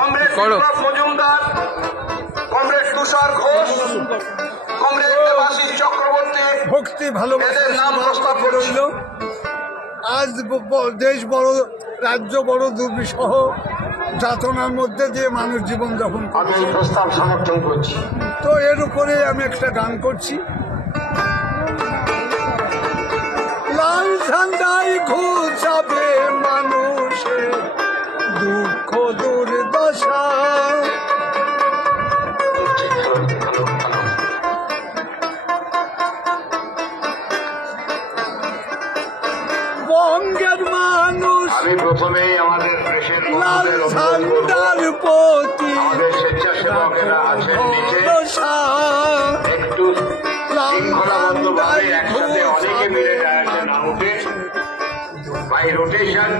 Comrade বিপ্লব Majumdar, comrade তুষার Ghosh, comrade Debashis Chakraborty ভক্তি ভালোবাসার নাম প্রস্তাব করল। আজ দেশ বড়, রাজ্য বড় দুর্বিষহ যাতনার মধ্যে দিয়ে মানুষ জীবনযাপন আমি এই প্রস্তাব সমর্থন করছি। তো এর উপরে আমি একটা গান করছি। লাল ঝান্ডায় ঘুচাবে মানুষের দুঃখ দুর্দশা, বঙ্গের মানুষ আমি প্রথমেই আমাদের দেশের লাল ঝান্ডার প্রতি স্বেচ্ছাসেবকেরা আছেন নিচে, একটু শৃঙ্খলাবদ্ধভাবে একসাথে অনেকে মিলে যাচ্ছেন নামুকে বাই রোটেশন,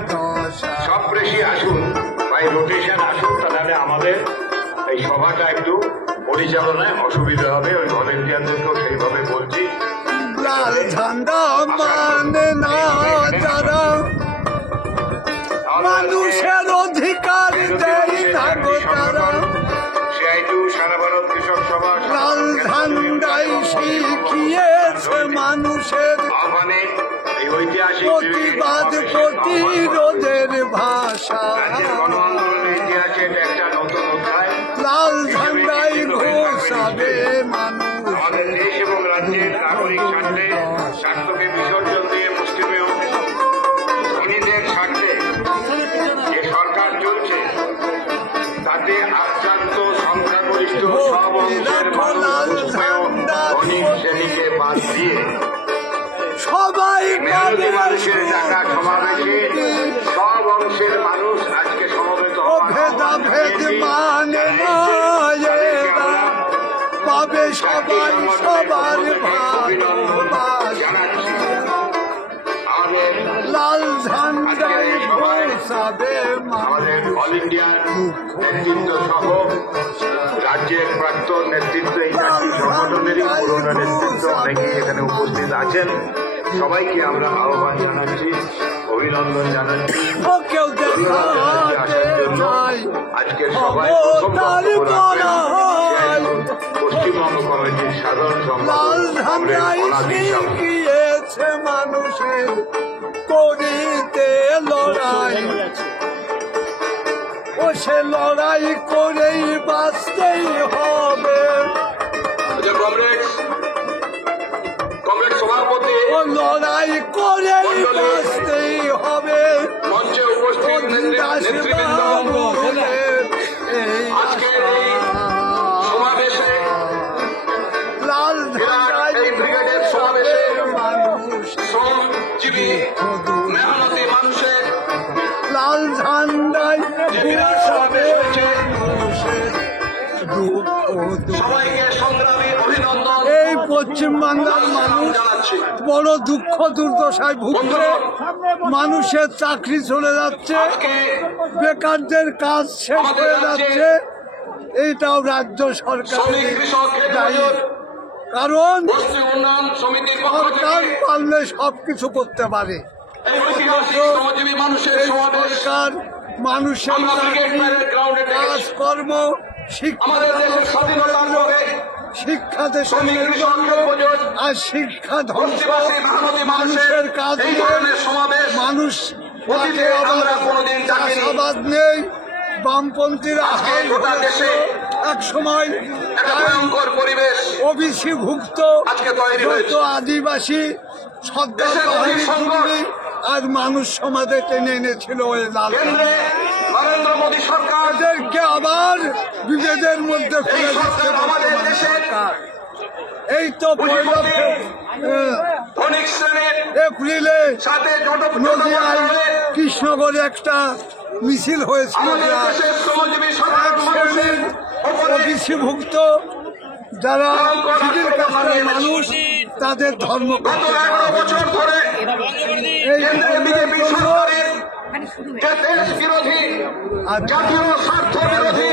সব প্রেসি আসুন, বাই রোটেশন আসুন, তাহলে আমাদের এই সভাটা একটু পরিচালনায় অসুবিধা হবে। ওই ভলেন্টিয়ারদেরকেও সেইভাবে বলছি। লাল ঝান্ডা মানে না যারা, মানুষের অধিকার দেয় না গো তারা, সারা ভারত কৃষক সভা লাল ঝান্ডাই শিখিয়েছে মানুষের আহ্বানে এই ঐতিহাসিক প্রতিবাদ প্রতিরোধের ভাষা। গণ আন্দোলনের ইতিহাসে একটা নতুন অধ্যায়। লাল ঝান্ডাই ঘোষাবে মানুষ আমাদের দেশ এবং রাজ্যের নাগরিক স্বার্থে, স্বার্থকে বিসর্জন দিয়ে মুসলিমীয় ধনীদের স্বার্থে যে সরকার চলছে তাতে আক্রান্ত সংখ্যাগরিষ্ঠ সব অংশের মানুষ ধনী শ্রেণীকে বাদ দিয়ে সবাই মেহনতি মানুষের টাকা সমাবেশে সব অংশের মানুষ আজকে সমবেত ভেদাভেদ মানে না এরা, পাবে সবাই সবার ভালোবাসা। লাল ঝান্ডাই ঘোষাবে আমাদের অল ইন্ডিয়ার নেতৃত্ব সহ রাজ্যের প্রাক্তন নেতৃত্ব, এই চারটি সংগঠনেরই পুরনো নেতৃত্ব অনেকেই এখানে উপস্থিত আছেন। সবাইকে আমরা আহ্বান জানাচ্ছি, অভিনন্দন জানাচ্ছি। কেউ দেখাতে নাই আজকের সবাই পশ্চিমবঙ্গ কমিটির সাধারণ লাল ঝান্ডাই সম্পাদক শিখিয়েছে মানুষের করিতে লড়াই, ও সে লড়াই করেই বাঁচতেই হবে। কমরেড সভাপতি ও লড়াই করেই বাঁচতেই হবে। মঞ্চে উপস্থিত নেতৃবৃন্দ, আজকের এই সমাবেশে লাল ঝান্ডাই ব্রিগেডের সমাবেশে মানুষ শ্রমজীবী মেহনতি মানুষের লাল ঝান্ডাই ঘোষাবে মানুষের দুঃখ সবাইকে সংগ্রামী অভিনন্দন। এই পশ্চিমবাংলার মানুষ বড় দুঃখ দুর্দশায় ভুগছে। মানুষের চাকরি চলে যাচ্ছে, বেকারদের কাজ শেষ হয়ে যাচ্ছে। এইটাও রাজ্য সরকারের দায়ী, কারণ সরকার পারলে সবকিছু করতে পারে। সরকার মানুষের কাজকর্ম, শিক্ষাতে আর শিক্ষা ধ্বংস, মানুষের কাজ মানুষ চাষাবাদ নেই। বামপন্থীরা এক সময় ওবিসি ভুক্ত যত আদিবাসী সর্দার আর মানুষ সমাজে টেনে এনেছিল ওই লাল। নরেন্দ্র মোদী সরকার এদেরকে আবার বিভেদের মধ্যে ফেলে দিচ্ছে সরকার। এই তো এপ্রিলে নদিয়ায় কৃষ্ণগড়ে একটা মিছিল হয়েছিল। ওবিসিভুক্ত যারা শিডিউল কাস্টের মানুষ, তাদের ধর্ম বিরোধী জাতীয় স্বার্থ বিরোধী